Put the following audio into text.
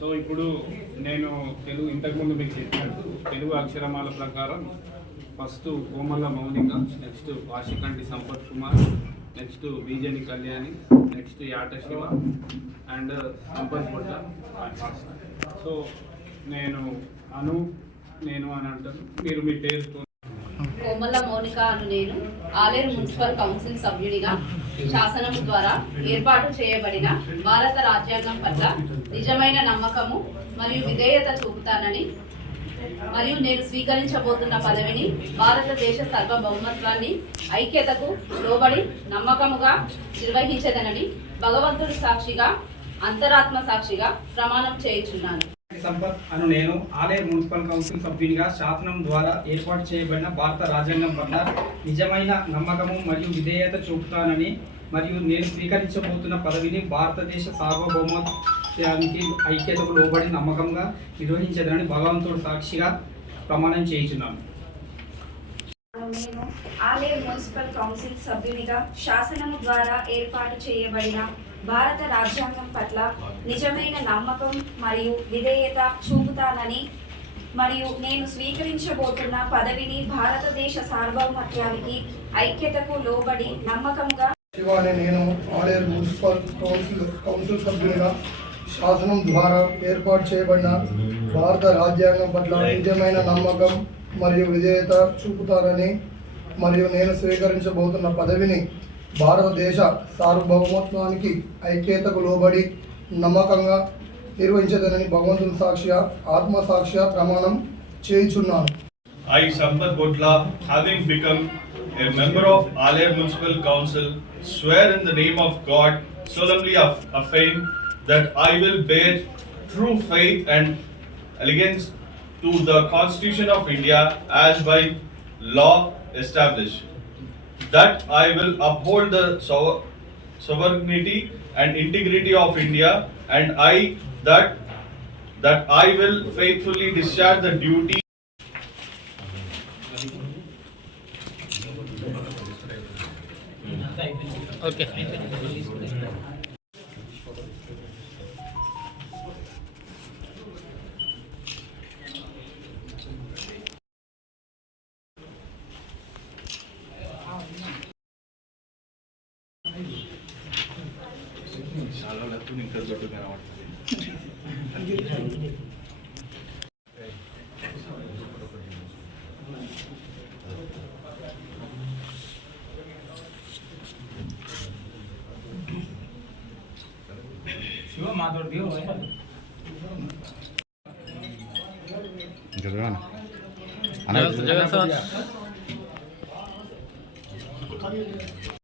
So ఇప్పుడు నేను తెలుగు ఇంతకుముందు మీకు చెప్పినట్టు తెలుగు అక్షరమాల ప్రకారం first Komalla Mounika, next Vashikanti Sampath Kumar, next Bijeni Kalyani, next Yata Shiva and Sampath Botta. So నేను అని అంటాను, మీరు మీ పేరు. కోమల్ల మౌనిక అను నేను ఆలేరు మున్సిపల్ కౌన్సిల్ సభ్యుడిగా శాసనం ద్వారా ఏర్పాటు చేయబడిన భారత రాజ్యాంగం పట్ల నిజమైన నమ్మకము మరియు విధేయత చూపుతానని మరియు నేను స్వీకరించబోతున్న పదవిని భారతదేశ సార్వభౌమత్వాన్ని ఐక్యతకు లోబడి నమ్మకముగా నిర్వహించదనని భగవంతుడి సాక్షిగా అంతరాత్మ సాక్షిగా ప్రమాణం చేయుచున్నాను. సంపత్ అను నేను ఆలేరు మున్సిపల్ కౌన్సిల్ సభ్యునిగా శాసనం ద్వారా ఏర్పాటు చేయబడిన భారత రాజ్యాంగం పట్ల నిజమైన నమ్మకము మరియు విధేయత చూపుతానని మరియు నేను స్వీకరించబోతున్న పదవిని భారతదేశ సార్వభౌమత్వానికి ఐక్యతకు లోబడి నమ్మకంగా నిర్వహించదనని భగవంతుడు సాక్షిగా ప్రమాణం చేయుచున్నాను. నేను ఆలేరు మున్సిపల్ కౌన్సిల్ సభ్యునిగా శాసనము ద్వారా ఏర్పాటు చేయబడిన భారత రాజ్యాంగం పట్ల నిజమైన నమ్మకం మరియు విధేయత చూపుతానని మరియు నేను స్వీకరించబోతున్న పదవిని భారతదేశ సార్వభౌమత్వానికి ఐక్యతకు లోబడి నమ్మకంగా నేను ఆలేరు మున్సిపల్ కౌన్సిల్ సభ్యునిగా శాసనం ద్వారా ఏర్పాటు చేయబడిన భారత రాజ్యాంగం పట్ల నిజమైన నమ్మకం మరియు విధేయత చూపుతానని మరియు నేను స్వీకరించబోతున్న పదవిని భారతదేశ సార్వభౌమత్వానికి ఐక్యతకు లోబడి నమ్మకంగా నిర్వహించదనని భగవంతుని సాక్షిగా ఆత్మ సాక్షిగా ప్రమాణం చేయుచున్నాను. I, Sampath Botla, having become a member of Aler Municipal Council, swear in the name of God, solemnly affirm that I will bear true faith and allegiance to the Constitution of India as by law established, that I will uphold the sovereignty and integrity of India, and that I will faithfully discharge the duty చాలా luck ఇంకా జట్టు కనబడుతుంది. శివ మాతోటి Jagan sir